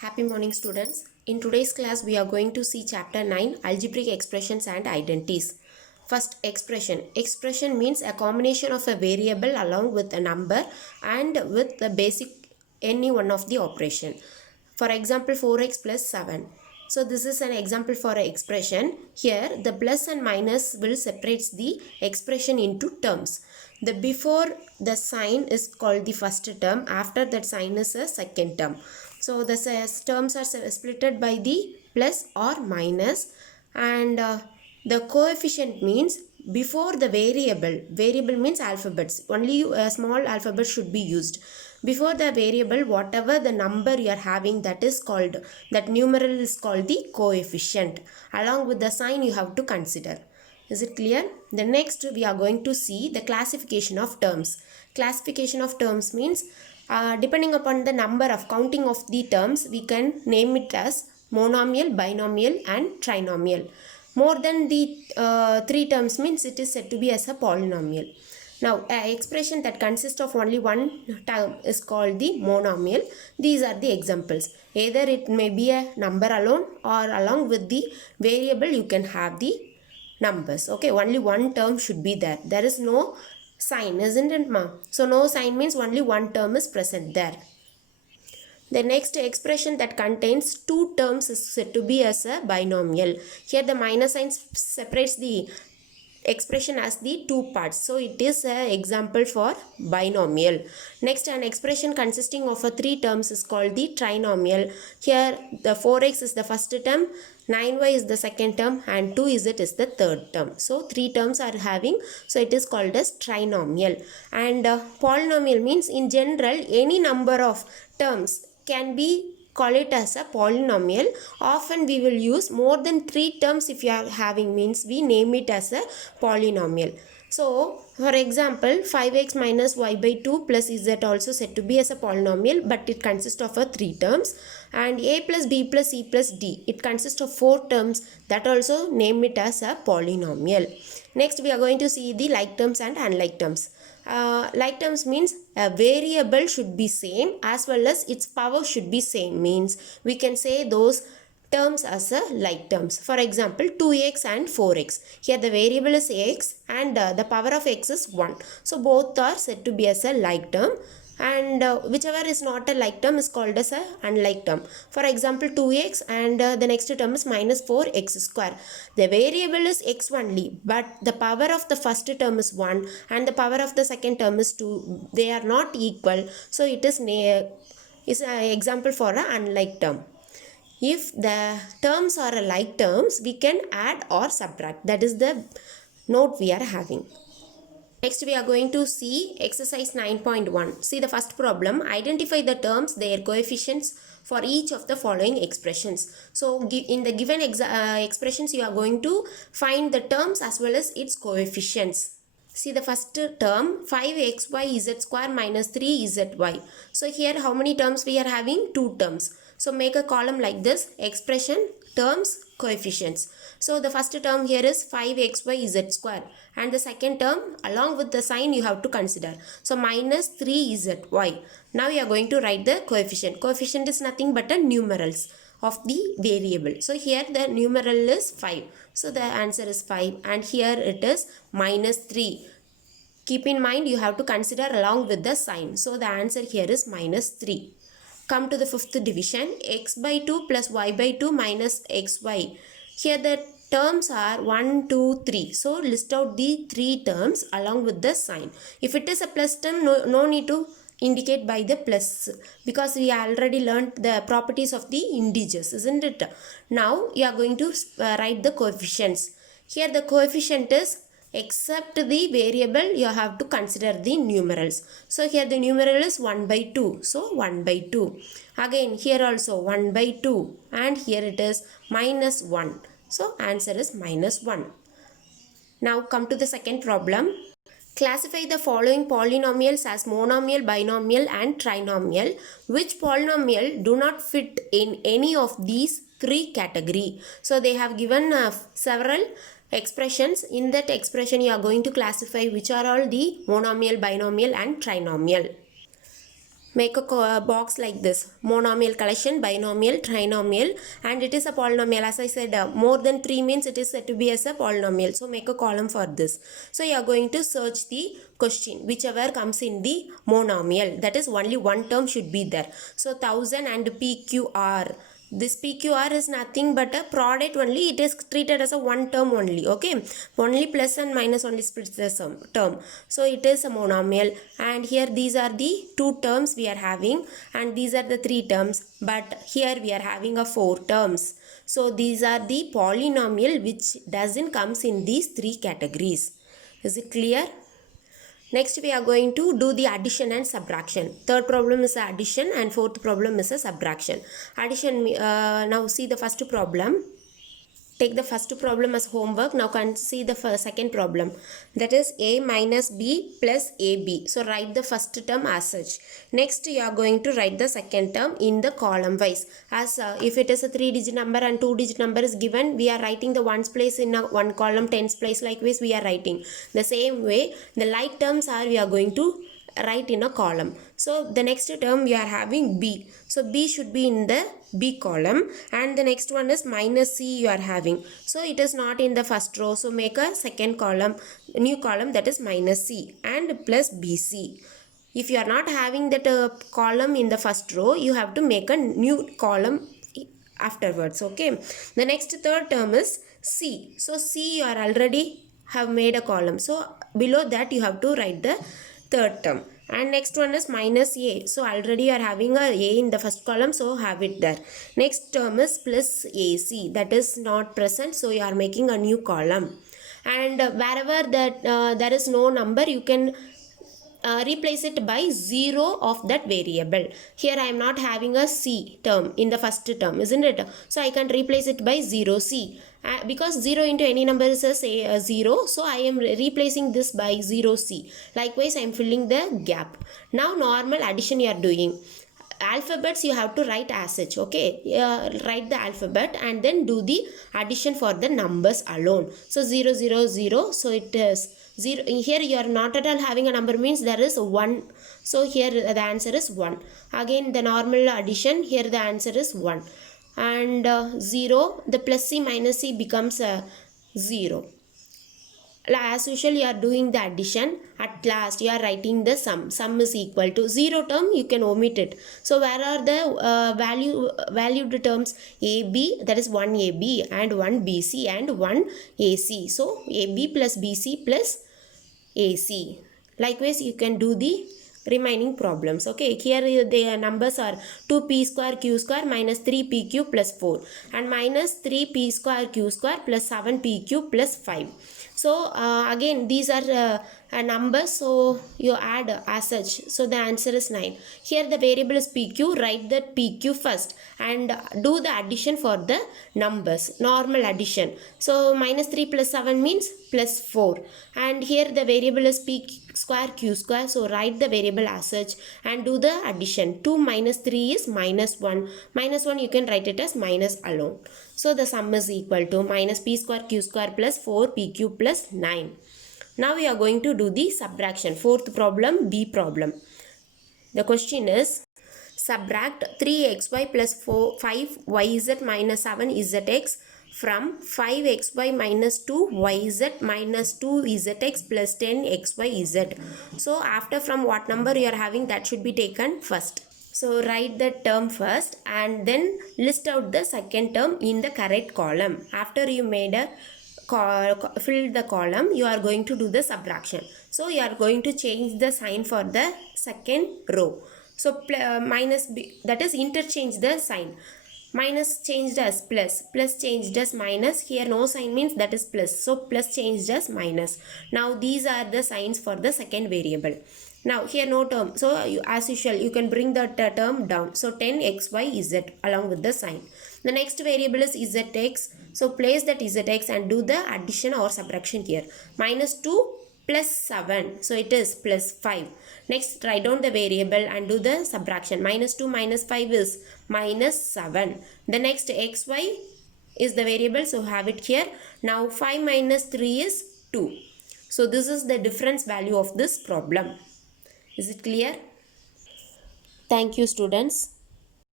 Happy morning, students. In today's class, we are going to see chapter 9, Algebraic Expressions and Identities. First, expression. Expression means a combination of a variable along with a number and with the basic any one of the operation. For example, 4x plus 7. So this is an example for an expression. Here, the plus and minus will separate the expression into terms. The before the sign is called the first term. After that sign is a second term. So the terms are splitted by the plus or minus, and the coefficient means before the variable means alphabets, only a small alphabet should be used. Before the variable, whatever the number you are having, that is called, that numeral is called the coefficient. Along with the sign you have to consider. Is it clear? The next we are going to see the classification of terms. Classification of terms means depending upon the number of counting of the terms, we can name it as monomial, binomial and trinomial. More than the 3 terms means it is said to be as a polynomial. Now, an expression that consists of only one term is called the monomial. These are the examples. Either it may be a number alone or along with the variable you can have the numbers. Okay, only one term should be there. There is no sign, isn't it, ma? So no sign means only one term is present there. The next expression that contains 2 terms is said to be as a binomial. Here the minus sign separates the expression as the 2 parts. So it is an example for binomial. Next, an expression consisting of 3 terms is called the trinomial. Here the 4x is the first term, 9y is the second term and 2z is the third term. So 3 terms are having, so it is called as trinomial. And polynomial means in general any number of terms can be call it as a polynomial. Often we will use more than 3 terms. If you are having means we name it as a polynomial. So for example, 5x minus y by 2 plus z also said to be as a polynomial, but it consists of 3 terms. And a plus b plus c plus d, it consists of 4 terms, that also name it as a polynomial. Next we are going to see the like terms and unlike terms. Like terms means a variable should be same as well as its power should be same, means we can say those terms as a like terms. For example, 2x and 4x. Here the variable is x and the power of x is 1. So both are said to be as a like term, and whichever is not a like term is called as a unlike term. For example, 2x and the next term is minus 4x square. The variable is x only, but the power of the first term is 1 and the power of the second term is 2. They are not equal, so it is an example for an unlike term. If the terms are like terms, we can add or subtract. That is the note we are having. Next we are going to see exercise 9.1. See the first problem. Identify the terms, their coefficients for each of the following expressions. So in the given expressions you are going to find the terms as well as its coefficients. See the first term, 5xyz square minus 3zy. So here how many terms we are having? 2 terms. So make a column like this: expression, terms, coefficients. So the first term here is 5xyz square, and the second term along with the sign you have to consider. So minus 3zy. Now you are going to write the coefficient. Coefficient is nothing but a numerals of the variable. So here the numeral is 5. So the answer is 5, and here it is minus 3. Keep in mind you have to consider along with the sign. So the answer here is minus 3. Come to the fifth division, x by 2 plus y by 2 minus xy. Here the terms are 1, 2, 3. So list out the 3 terms along with the sign. If it is a plus term, no need to indicate by the plus, because we already learned the properties of the integers, isn't it? Now you are going to write the coefficients. Here the coefficient is, except the variable you have to consider the numerals. So here the numeral is 1 by 2. So 1 by 2. Again here also 1 by 2, and here it is minus 1. So answer is minus 1. Now come to the second problem. Classify the following polynomials as monomial, binomial and trinomial. Which polynomial do not fit in any of these 3 category? So they have given several expressions. In that expression you are going to classify which are all the monomial, binomial and trinomial. make a box like this: monomial collection, binomial, trinomial, and it is a polynomial. As I said, more than 3 means it is said to be as a polynomial. So make a column for this. So you are going to search the question whichever comes in the monomial, that is only one term should be there. So 1000 and PQR, this PQR is nothing but a product only. It is treated as a one term only. Okay, only plus and minus only splits the sum term. So it is a monomial, and here these are the two terms we are having, and these are the three terms, but here we are having a four terms. So these are the polynomial which doesn't comes in these three categories. Is it clear? Next we are going to do the addition and subtraction. Third problem is addition and fourth problem is a subtraction. Addition, now see the first problem. Take the first problem as homework. Now can see the second problem, that is a minus b plus ab. So write the first term as such. Next you are going to write the second term in the column wise. As if it is a 3-digit number and 2-digit number is given, we are writing the ones place in a one column, tens place, likewise we are writing. The same way the like terms are we are going to write in a column. So the next term we are having b. So b should be in the b column, and the next one is minus c you are having. So it is not in the first row. So make a second column, new column, that is minus c, and plus bc. If you are not having that column in the first row, you have to make a new column afterwards. Okay. The next third term is c. So c you are already have made a column. So below that you have to write the third term. And next one is minus a. So already you are having a in the first column, so have it there. Next term is plus ac, that is not present, so you are making a new column. And wherever that there is no number, you can replace it by 0 of that variable. Here I am not having a c term in the first term, isn't it? So I can replace it by 0c. Because 0 into any number is a 0, so I am replacing this by 0c. Likewise I am filling the gap. Now normal addition you are doing. Alphabets you have to write as such. Okay, write the alphabet and then do the addition for the numbers alone. So 0 0 0, so it is 0. Here you are not at all having a number, means there is 1. So here the answer is 1. Again the normal addition, here the answer is 1. And 0, the plus c minus c becomes 0. As usual you are doing the addition. At last you are writing the sum. Sum is equal to 0 term, you can omit it. So where are the valued terms? AB, that is 1 AB and 1 BC and 1 AC. So AB plus BC plus AC. Likewise you can do the remaining problems. Okay, here the numbers are 2p square q square minus 3pq plus 4 and minus 3p square q square plus 7pq plus 5. So again these are numbers, so you add as such. So the answer is 9. Here the variable is pq, write that pq first and do the addition for the numbers, normal addition. So minus 3 plus 7 means plus 4, and here the variable is p square q square, so write the variable as such and do the addition. 2 minus 3 is minus 1. Minus 1 you can write it as minus alone. So the sum is equal to minus p square q square plus 4 pq plus 9. Now we are going to do the subtraction. Fourth problem, B problem. The question is, subtract 3xy plus 5yz minus 7zx from 5xy minus 2yz minus 2zx plus 10xyz. So after from what number you are having, that should be taken first. So write the term first and then list out the second term in the correct column. After you made a fill the column, you are going to do the subtraction. So you are going to change the sign for the second row. So minus b, that is interchange the sign. Minus changed as plus, plus changed as minus. Here no sign means that is plus, so plus changed as minus. Now these are the signs for the second variable. Now here no term, so as usual you can bring the term down. So 10xyz along with the sign. The next variable is zx. So place that zx and do the addition or subtraction here. Minus 2 plus 7. So it is plus 5. Next write down the variable and do the subtraction. Minus 2 minus 5 is minus 7. The next xy is the variable, so have it here. Now 5 minus 3 is 2. So this is the difference value of this problem. Is it clear? Thank you, students.